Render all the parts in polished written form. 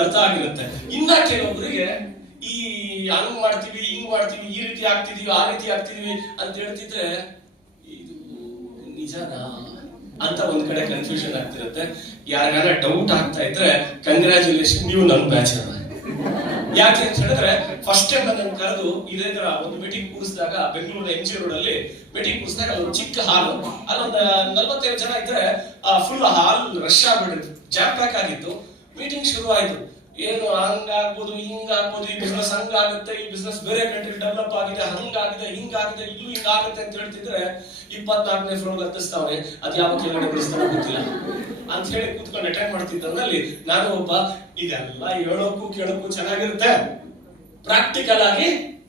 ಒಂದು ಅರ್ಥ ಆಗಿರುತ್ತೆ. ಇನ್ನ ಕೆಲವೊಬ್ಬರಿಗೆ ಈ ಹಂಗ್ ಮಾಡ್ತೀವಿ, ಹಿಂಗ್ ಮಾಡ್ತೀವಿ, ಈ ರೀತಿ ಆಗ್ತಿದೀವಿ, ಆ ರೀತಿ ಆಗ್ತಿದೀವಿ ಅಂತ ಹೇಳ್ತಿದ್ರೆ ಇದು ನಿಜನಾ ಅಂತ ಒಂದ್ ಕಡೆ ಕನ್ಫ್ಯೂಷನ್ ಆಗ್ತಿರುತ್ತೆ. ಯಾರಿಗಾನ ಡೌಟ್ ಆಗ್ತಾ ಇದ್ರೆ ಕಂಗ್ರಾಚುಲೇಷನ್, ನೀವು ನನ್ನ ಬ್ಯಾಚ್ ಅಲ್ಲ. ಯಾಕೆ ಅಂತ ಹೇಳಿದ್ರೆ ಫಸ್ಟ್ ಟೈಮ್ ನನ್ನ ಕರೆದು ಇದೇ ತರ ಒಂದು ಮೀಟಿಂಗ್ ಕೂರಿಸಿದಾಗ ಬೆಂಗಳೂರು MG ರೋಡ್ ಅಲ್ಲಿ ಮೀಟಿಂಗ್ ಕೂರಿಸಿದಾಗ ಒಂದು ಚಿಕ್ಕ ಹಾಲು, ಅಲ್ಲೊಂದು 45 ಜನ ಇದ್ರೆ ಫುಲ್ ಹಾಲ್ ರಶ್ ಆಗ್ಬಿಟ್ಟಿತ್ತು, ಜಾಮ್ ಪ್ಯಾಕ್ ಆಗಿತ್ತು. ಮೀಟಿಂಗ್ ಶುರು ಆಯ್ತು. ಏನು ಹಂಗಾಗ್ಬೋದು, ಹಿಂಗಾಗ್ಬೋದು, ಈ ಬಿಸ್ನೆಸ್ ಹಂಗಾಗುತ್ತೆ, ಈ ಬಿಸ್ನೆಸ್ ಬೇರೆ ಕಂಟ್ರಿ ಡೆವಲಪ್ ಆಗಿದೆ, ಹಂಗಾಗಿದೆ, ಹಿಂಗಾಗಿದೆ, ಇಲ್ಲೂ ಹಿಂಗಾಗುತ್ತೆ ಅಂತ ಹೇಳ್ತಿದ್ರೆ 24ನೇ ಫ್ಲೋರ್ ಹತ್ತಿಸ್ತಾವ್ರೆ. ಅದ್ ಯಾವ ಕೆಳಗಡೆ ಬಿಡಿಸ್ತಾವ ಗೊತ್ತಿಲ್ಲ ಅಂತ ಹೇಳಿ ಕೂತ್ಕೊಂಡು ಅಟೆಂಡ್ ಮಾಡ್ತಿದ್ದಲ್ಲಿ ನಾನು ಒಬ್ಬ ಇದೆಲ್ಲ ಹೇಳೋಕ್ಕೂ ಕೇಳೋಕ್ಕೂ ಚೆನ್ನಾಗಿರುತ್ತೆ, ಪ್ರಾಕ್ಟಿಕಲ್ ಆಗಿ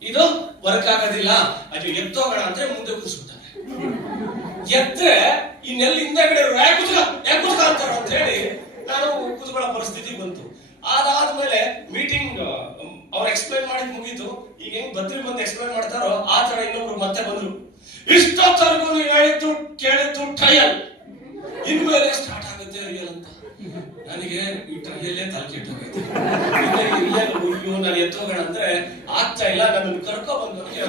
ಇದು ವರ್ಕ್ ಆಗೋದಿಲ್ಲ, ಅದು ಎತ್ತೋಗೋಣ ಅಂದ್ರೆ ಮುಂದೆ ಕೂರಿಸ್ಬಿಡ್ತಾರೆ. ಎತ್ತರೆ ಇನ್ನೆಲ್ಲ ಹಿಂದಗಡೆ ಯಾಕೆ ಅಂತಾರ ಅಂತ ಹೇಳಿ ನಾನು ಕೂತ್ಕೊಳ್ಳೋ ಪರಿಸ್ಥಿತಿ ಬಂತು. ಅದಾದ್ಮೇಲೆ ಮೀಟಿಂಗ್ ಅವ್ರು ಎಕ್ಸ್ಪ್ಲೈನ್ ಮಾಡಿದ್ ಮುಗೀತು. ಈಗ ಹೆಂಗ್ ಬದ್ರಿ ಬಂದು ಎಕ್ಸ್ಪ್ಲೈನ್ ಮಾಡ್ತಾರೋ ಆ ತರ ಇನ್ನೊಬ್ರು ಮತ್ತೆ ಬಂದ್ರು. ಇಷ್ಟೊತ್ತರೆಗೂ ನೀವು ಹೇಳಿದ್ದು ಕೇಳಿದ್ದು ಟ್ರಯಲ್, ಇನ್ಮೇಲೆ ಸ್ಟಾರ್ಟ್ ಆಗುತ್ತೆ ರಿಯಲ್ ಅಂತ. ನನಗೆ ಈ ಟ್ರಯಲ್ಲೇ ತಲೆ ಕೆಟ್ಟೋಗೈತೆ. ರಿಯಲ್ ಅಯ್ಯೋ ನಾನು ಎತ್ತೋಗೋಣ ಅಂದ್ರೆ ಆಗ್ತಾ ಇಲ್ಲ. ನನ್ನನ್ನು ಕರ್ಕೊ ಬಂದವರಿಗೆ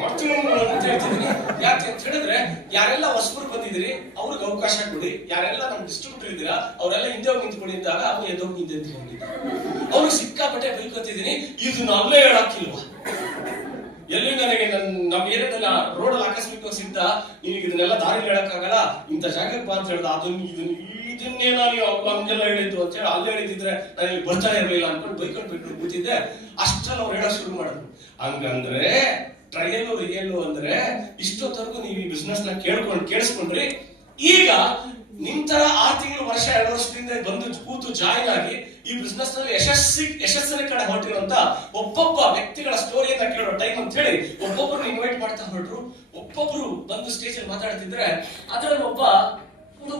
ಮಾಡ್ತೀನಿ ಅಂತ ಹೇಳ್ತಿದ್ದೀನಿ. ಯಾಕೆ ಅಂತ ಹೇಳಿದ್ರೆ ಯಾರೆಲ್ಲ ಹೊಸಬರು ಬಂದಿದ್ದೀರಿ ಅವ್ರಿಗೆ ಅವಕಾಶ ಕೊಡಿ, ಯಾರೆಲ್ಲ ನಮ್ ಡಿಸ್ಟ್ರಿಬ್ಯೂಟರ್ ಇದ್ದೀರಾ ಅವರೆಲ್ಲ ಹಿಂದೆ ಹೋಗಿ ನಿಂತ್ಕೊಳ್ಳಿ ಅಂದಾಗ ಅವ್ರು ಎದ್ದೋಗಿ ಹಿಂದೆ ನಿಂತ್ಕೊಂಡಿದ್ದಾರೆ. ಅವ್ರಿಗೆ ಸಿಕ್ಕಾಪಟ್ಟೆ ಬೈಕೊತಿದ್ದೀನಿ. ಇದನ್ನ ಅಲ್ಲೇ ಹೇಳಕ್ಕಿಲ್ವಾ? ಎಲ್ಲಿ ನನಗೆ ನಮ್ಮ ಏರಿಯಾದಲ್ಲಿ ರೋಡ್ ಅಲ್ಲಿ ಆಕಸ್ಮಿಕವಾಗಿ ಸಿಗ್ತಾ ನಿನಗೆ ಇದನ್ನೆಲ್ಲ ದಾರಿ ಹೇಳಕ್ಕಾಗಲ್ಲ, ಇಂಥ ಜಾಗಕ್ಕೆ ಬಾ ಅಂತ ಹೇಳ್ದ. ಇದನ್ನೇನೋ ನೀವು ಹಂಗೆಲ್ಲ ಹೇಳಿದ್ದು ಅಂತ ಹೇಳಿ ಅಲ್ಲೇ ಹೇಳಿದ್ರೆ ನಾನು ಇಲ್ಲಿ ಬರ್ತಾನೆ ಇರಲಿಲ್ಲ ಅನ್ಕೊಂಡು ಬೈಕೊಂಡು ಕೂತಿದ್ದೆ. ಅಷ್ಟರಲ್ಲಿ ಅವ್ರು ಹೇಳಕ್ ಶುರು ಮಾಡಿದ್ರು. ಹಂಗಂದ್ರೆ ಟ್ರಯಲ್ ರಿಯಲ್ ಅಂದ್ರೆ ಇಷ್ಟೊತ್ತವರೆಗೂ ನೀವು ಈ ಬಿಸ್ನೆಸ್ ನ ಕೇಳಿಸ್ಕೊಂಡ್ರಿ. ಈಗ ನಿಮ್ ತರ 6 ತಿಂಗಳು, ವರ್ಷ, 2 ವರ್ಷದಿಂದ ಬಂದು ಕೂತು ಜಾಯಿನ್ ಆಗಿ ಈ ಬಿಸ್ನೆಸ್ ನಲ್ಲಿ ಯಶಸ್ಸಿನ ಕಡೆ ಹೊರಟಿರುವಂತ ಒಬ್ಬೊಬ್ಬ ವ್ಯಕ್ತಿಗಳ ಸ್ಟೋರಿಯನ್ನ ಕೇಳೋ ಟೈಮ್ ಅಂತ ಹೇಳಿ ಒಬ್ಬೊಬ್ಬರು ಇನ್ವೈಟ್ ಮಾಡ್ತಾ ಹೊರಟ್ರು. ಒಬ್ಬೊಬ್ರು ಬಂದು ಸ್ಟೇಜ್ ಅಲ್ಲಿ ಮಾತಾಡ್ತಿದ್ರೆ ಅದ್ರಲ್ಲಿ ಒಬ್ಬ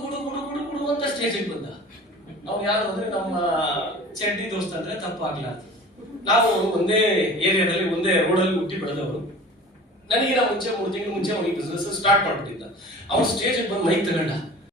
ಗುಡು ಅಂತ ಸ್ಟೇಜ್ ಬಂದ. ನಾವು ಯಾರು ಅಂದ್ರೆ ನಮ್ಮ ಚಡ್ಡಿ ದೋಸ್ತ ಅಂದ್ರೆ ತಪ್ಪಾಗ್ಲ. ನಾವು ಒಂದೇ ಏರಿಯಾದಲ್ಲಿ ಒಂದೇ ರೋಡಲ್ಲಿ ಹುಟ್ಟಿ ಬೆಳೆದವರು. ನನಗಿನ ಮುಂಚೆ 3 ತಿಂಗಳು ಮುಂಚೆ ಅವನಿಗೆ ಬಿಸ್ನೆಸ್ ಸ್ಟಾರ್ಟ್ ಮಾಡ್ಬಿಟ್ಟಿದ್ದ. ಅವ್ನು ಸ್ಟೇಜ್ ಬಂದು ಮೈಕ್ ತಗೊಂಡ.